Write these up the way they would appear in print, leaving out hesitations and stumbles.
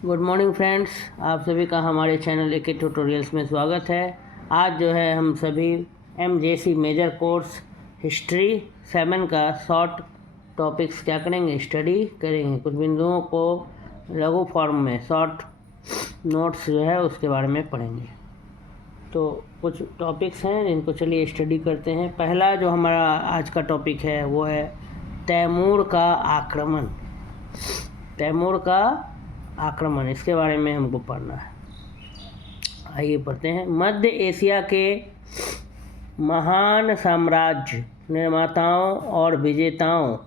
Good morning friends, आप सभी का हमारे चैनल एके ट्यूटोरियल्स में स्वागत है। आज जो है हम सभी एमजेसी मेजर कोर्स हिस्ट्री 7 का शॉर्ट टॉपिक्स क्या करेंगे, स्टडी करेंगे। कुछ बिंदुओं को लघु फॉर्म में शॉर्ट नोट्स जो है उसके बारे में पढ़ेंगे। तो कुछ टॉपिक्स हैं जिनको चलिए स्टडी करते हैं। पहला जो हमारा आज का टॉपिक है वो है तैमूर का आक्रमण। तैमूर का आक्रमण, इसके बारे में हमको पढ़ना है। आइए पढ़ते हैं। मध्य एशिया के महान साम्राज्य निर्माताओं और विजेताओं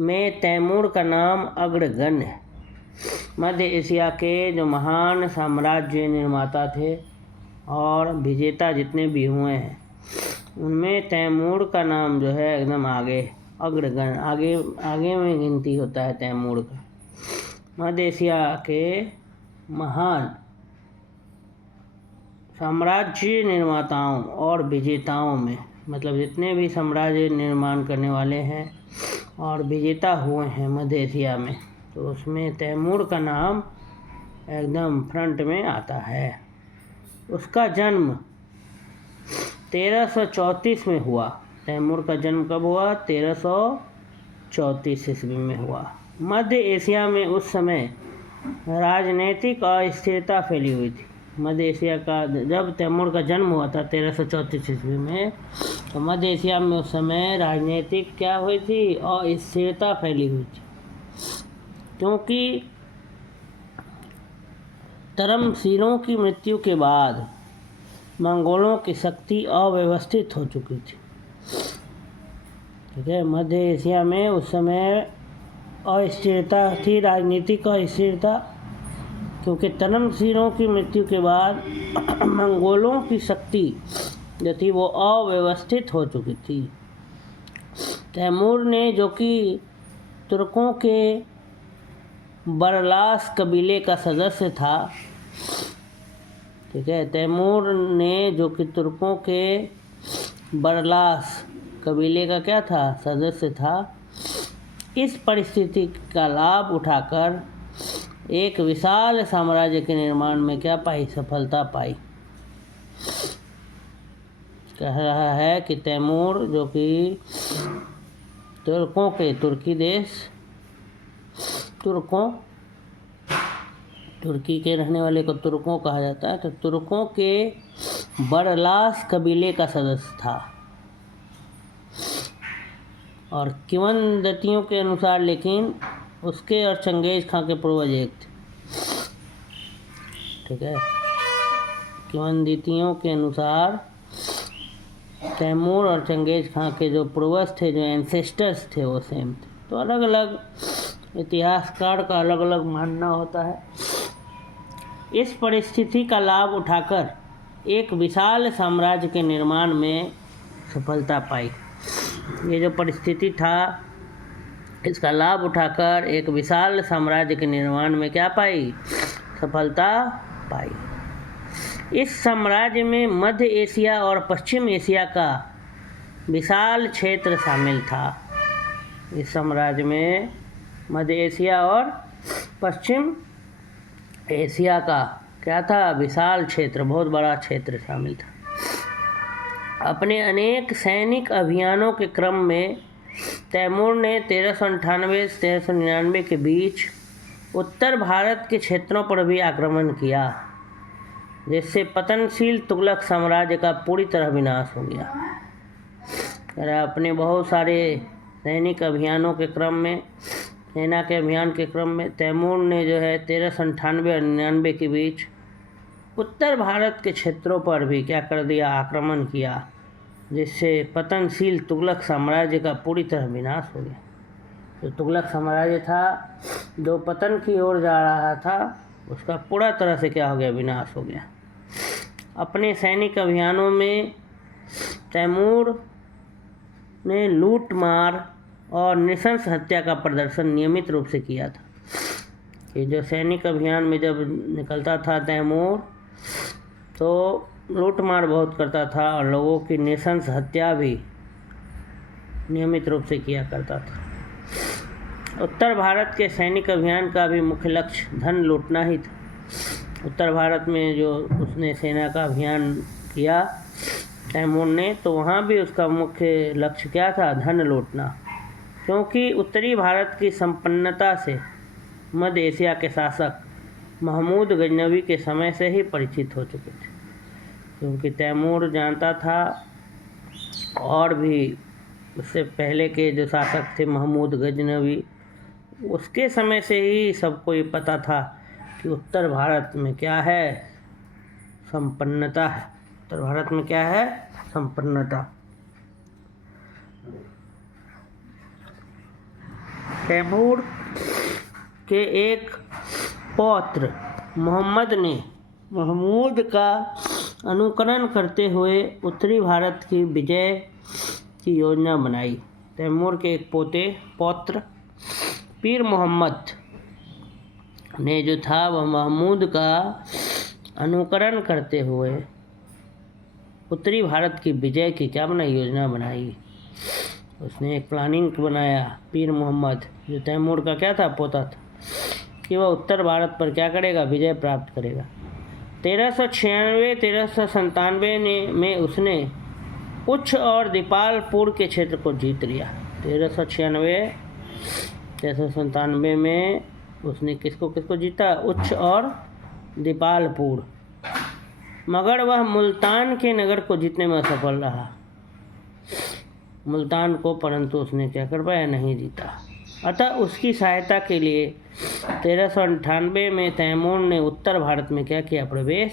में तैमूर का नाम अग्रगण्य है। मध्य एशिया के जो महान साम्राज्य निर्माता थे और विजेता जितने भी हुए हैं उनमें तैमूर का नाम जो है एकदम आगे, अग्रगण्य, आगे में गिनती होता है तैमूर का। मध्य एशिया के महान साम्राज्य निर्माताओं और विजेताओं में, मतलब जितने भी साम्राज्य निर्माण करने वाले हैं और विजेता हुए हैं मध्य एशिया में, तो उसमें तैमूर का नाम एकदम फ्रंट में आता है। उसका जन्म 1334 में हुआ। तैमूर का जन्म कब हुआ? 1334 ईस्वी में हुआ। मध्य एशिया में उस समय राजनीतिक अस्थिरता फैली हुई थी। मध्य एशिया का जब तैमूर का जन्म हुआ था 1334 ईस्वी में, तो मध्य एशिया में उस समय राजनीतिक क्या हुई थी? अस्थिरता फैली हुई थी, क्योंकि तरमशीरों की मृत्यु के बाद मंगोलों की शक्ति अव्यवस्थित हो चुकी थी। ठीक है, मध्य एशिया में उस समय अस्थिरता थी, राजनीतिक अस्थिरता, क्योंकि तरमशीरों की मृत्यु के बाद मंगोलों की शक्ति जो थी वो अव्यवस्थित हो चुकी थी। तैमूर ने, जो कि तुर्कों के बरलास कबीले का सदस्य था, ठीक है, तैमूर ने जो कि तुर्कों के बरलास कबीले का क्या था? सदस्य था। इस परिस्थिति का लाभ उठाकर एक विशाल साम्राज्य के निर्माण में क्या पाई? सफलता पाई। कह रहा है कि तैमूर, जो कि तुर्कों के, तुर्की देश, तुर्की के रहने वाले को तुर्कों कहा जाता है, तो तुर्कों के बरलास कबीले का सदस्य था। और किंवदंतियों के अनुसार, लेकिन उसके और चंगेज खां के पूर्वज एक थे। ठीक है, किंवदंतियों के अनुसार तैमूर और चंगेज खां के जो पूर्वज थे, जो एंसेस्टर्स थे, वो सेम थे। तो अलग अलग इतिहासकार का अलग अलग मानना होता है। इस परिस्थिति का लाभ उठाकर एक विशाल साम्राज्य के निर्माण में सफलता पाई। ये जो परिस्थिति था, इसका लाभ उठाकर एक विशाल साम्राज्य के निर्माण में क्या पाई? सफलता पाई। इस साम्राज्य में मध्य एशिया और पश्चिम एशिया का विशाल क्षेत्र शामिल था। इस साम्राज्य में मध्य एशिया और पश्चिम एशिया का क्या था? विशाल क्षेत्र, बहुत बड़ा क्षेत्र शामिल था। अपने अनेक सैनिक अभियानों के क्रम में तैमूर ने 1398 से 1399 के बीच उत्तर भारत के क्षेत्रों पर भी आक्रमण किया, जिससे पतनशील तुगलक साम्राज्य का पूरी तरह विनाश हो गया। अपने बहुत सारे सैनिक अभियानों के क्रम में, सेना के अभियान के क्रम में तैमूर ने जो है 1398 और 99 के बीच उत्तर भारत के क्षेत्रों पर भी क्या कर दिया? आक्रमण किया, जिससे पतनशील तुगलक साम्राज्य का पूरी तरह विनाश हो गया। जो तुगलक साम्राज्य था, जो पतन की ओर जा रहा था, उसका पूरा तरह से क्या हो गया? विनाश हो गया। अपने सैनिक अभियानों में तैमूर ने लूट मार और नृशंस हत्या का प्रदर्शन नियमित रूप से किया था। ये जो सैनिक अभियान में जब निकलता था तैमूर, तो लूट मार बहुत करता था और लोगों की नृशंस हत्या भी नियमित रूप से किया करता था। उत्तर भारत के सैनिक अभियान का भी मुख्य लक्ष्य धन लूटना ही था। उत्तर भारत में जो उसने सेना का अभियान किया तैमूर ने, तो वहाँ भी उसका मुख्य लक्ष्य क्या था? धन लूटना। क्योंकि उत्तरी भारत की संपन्नता से मध्य एशिया के शासक महमूद गजनवी के समय से ही परिचित हो चुके थे। क्योंकि तैमूर जानता था, और भी उससे पहले के जो शासक थे महमूद गजनवी, उसके समय से ही सबको ये पता था कि उत्तर भारत में क्या है? संपन्नता है। उत्तर भारत में क्या है? संपन्नता। तैमूर के एक पौत्र मोहम्मद ने महमूद का अनुकरण करते हुए उत्तरी भारत की विजय की योजना बनाई। तैमूर के एक पौत्र पीर मोहम्मद ने जो था वह महमूद का अनुकरण करते हुए उत्तरी भारत की विजय की क्या बनाई? योजना बनाई। उसने एक प्लानिंग बनाया, पीर मोहम्मद जो तैमूर का क्या था? पोता था, कि वह उत्तर भारत पर क्या करेगा? विजय प्राप्त करेगा। 1396-1397 में उसने उच्च और दीपालपुर के क्षेत्र को जीत लिया। 1396-1397 में उसने किसको जीता? उच्च और दीपालपुर। मगर वह मुल्तान के नगर को जीतने में असफल रहा। मुल्तान को परंतु उसने क्या कर पाया? नहीं जीता। अतः उसकी सहायता के लिए 1398 में तैमूर ने उत्तर भारत में क्या किया? प्रवेश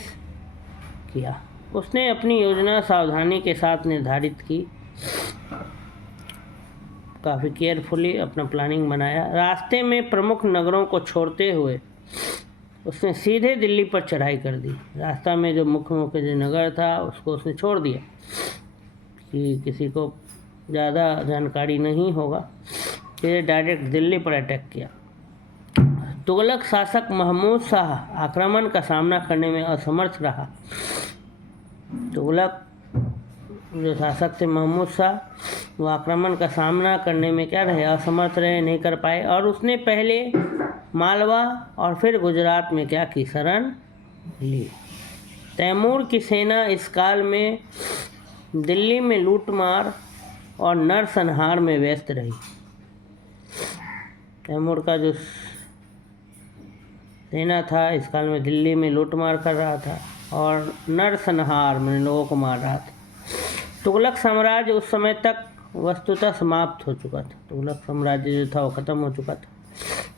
किया। उसने अपनी योजना सावधानी के साथ निर्धारित की, काफ़ी केयरफुली अपना प्लानिंग बनाया। रास्ते में प्रमुख नगरों को छोड़ते हुए उसने सीधे दिल्ली पर चढ़ाई कर दी। रास्ता में जो मुख्य जो नगर था उसको उसने छोड़ दिया कि किसी को ज़्यादा जानकारी नहीं होगा, फिर डायरेक्ट दिल्ली पर अटैक किया। तुगलक शासक महमूद शाह आक्रमण का सामना करने में असमर्थ रहा। तुगलक जो शासक थे महमूद शाह, वो आक्रमण का सामना करने में क्या रहे? असमर्थ रहे, नहीं कर पाए। और उसने पहले मालवा और फिर गुजरात में क्या की? शरण ली। तैमूर की सेना इस काल में दिल्ली में लूटमार और नरसंहार में व्यस्त रही। तैमूर का जो सेना था इस काल में दिल्ली में लूटमार कर रहा था और नरसंहार में लोगों को मार रहा था। तुगलक साम्राज्य उस समय तक वस्तुतः समाप्त हो चुका था। तुगलक साम्राज्य जो था वो खत्म हो चुका था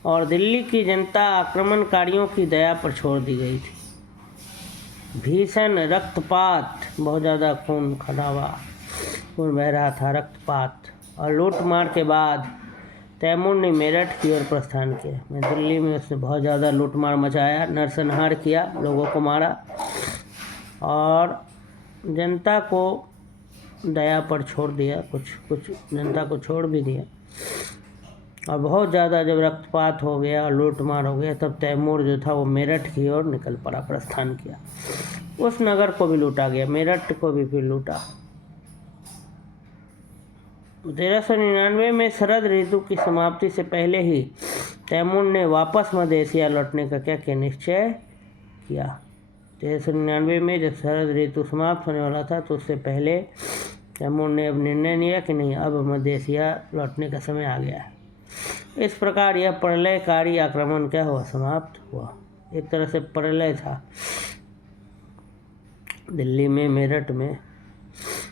और दिल्ली की जनता आक्रमणकारियों की दया पर छोड़ दी गई थी। भीषण रक्तपात, बहुत ज़्यादा खून खराबा, खून बह रहा था, रक्तपात और लूटमार के बाद तैमूर ने मेरठ की ओर प्रस्थान किया। मैं दिल्ली में उसने बहुत ज़्यादा लूटमार मचाया, नरसंहार किया, लोगों को मारा और जनता को दया पर छोड़ दिया। कुछ जनता को छोड़ भी दिया और बहुत ज़्यादा जब रक्तपात हो गया और लूटमार हो गया तब तैमूर जो था वो मेरठ की ओर निकल पड़ा, प्रस्थान किया। उस नगर को भी लूटा गया, मेरठ को भी फिर लूटा। 1399 में शरद ऋतु की समाप्ति से पहले ही तैमूर ने वापस मध्य एशिया लौटने का क्या निश्चय किया। 1399 में जब शरद ऋतु समाप्त होने वाला था तो उससे पहले तैमूर ने अब निर्णय लिया कि नहीं, अब मध्य एशिया लौटने का समय आ गया है। इस प्रकार यह प्रलयकारी आक्रमण क्या हुआ? समाप्त हुआ। एक तरह से प्रलय था दिल्ली में, मेरठ में।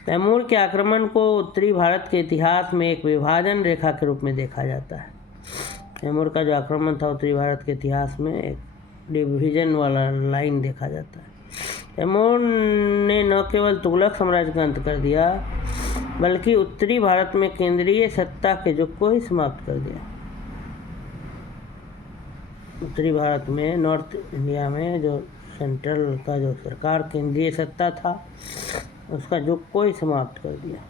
तैमूर के आक्रमण को उत्तरी भारत के इतिहास में एक विभाजन रेखा के रूप में देखा जाता है। तैमूर का जो आक्रमण था उत्तरी भारत के इतिहास में एक डिवीजन वाला लाइन देखा जाता है। तैमूर ने न केवल तुगलक साम्राज्य का अंत कर दिया बल्कि उत्तरी भारत में केंद्रीय सत्ता के युग को ही समाप्त कर दिया। उत्तरी भारत में, नॉर्थ इंडिया में जो सेंट्रल का जो सरकार केंद्रीय सत्ता था उसका युग को ही समाप्त कर दिया।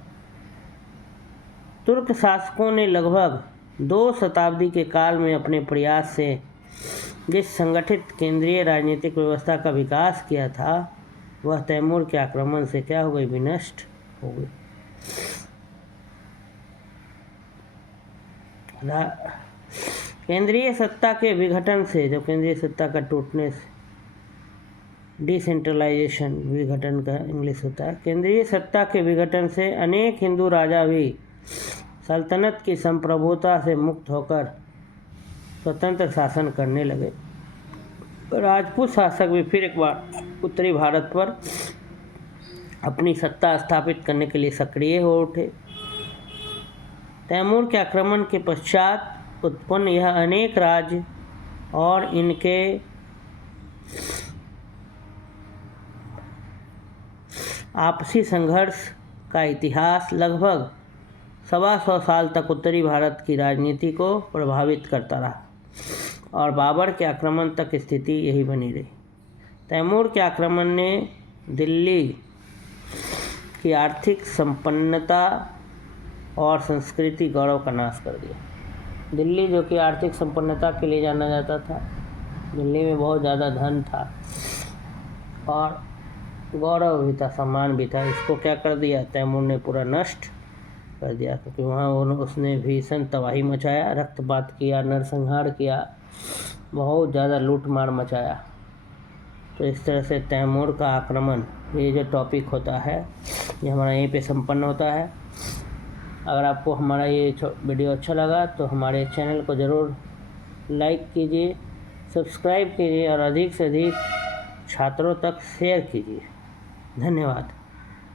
तुर्क शासकों ने लगभग 2 शताब्दी के काल में अपने प्रयास से जिस संगठित केंद्रीय राजनीतिक व्यवस्था का विकास किया था वह तैमूर के आक्रमण से क्या हो गई? विनष्ट हो गई। केंद्रीय सत्ता के विघटन से, जब केंद्रीय सत्ता का टूटने से, डिसेंट्रलाइजेशन विघटन का इंग्लिश होता है, केंद्रीय सत्ता के विघटन से अनेक हिंदू राजा भी सल्तनत की संप्रभुता से मुक्त होकर स्वतंत्र शासन करने लगे। राजपूत शासक भी फिर एक बार उत्तरी भारत पर अपनी सत्ता स्थापित करने के लिए सक्रिय हो उठे। तैमूर के आक्रमण के पश्चात उत्पन्न यह अनेक राज्य और इनके आपसी संघर्ष का इतिहास लगभग 125 साल तक उत्तरी भारत की राजनीति को प्रभावित करता रहा और बाबर के आक्रमण तक स्थिति यही बनी रही। तैमूर के आक्रमण ने दिल्ली की आर्थिक संपन्नता और संस्कृति गौरव का नाश कर दिया। दिल्ली जो कि आर्थिक संपन्नता के लिए जाना जाता था, दिल्ली में बहुत ज़्यादा धन था और गौरव भी था, सम्मान भी था, इसको क्या कर दिया तैमूर ने, पूरा नष्ट कर दिया। क्योंकि वहाँ उसने भीषण तबाही मचाया, रक्तपात किया, नरसंहार किया, बहुत ज़्यादा लूट मार मचाया। तो इस तरह से तैमूर का आक्रमण, ये जो टॉपिक होता है ये हमारा यहीं पे संपन्न होता है। अगर आपको हमारा ये वीडियो अच्छा लगा तो हमारे चैनल को ज़रूर लाइक कीजिए, सब्सक्राइब कीजिए और अधिक से अधिक छात्रों तक शेयर कीजिए। धन्यवाद।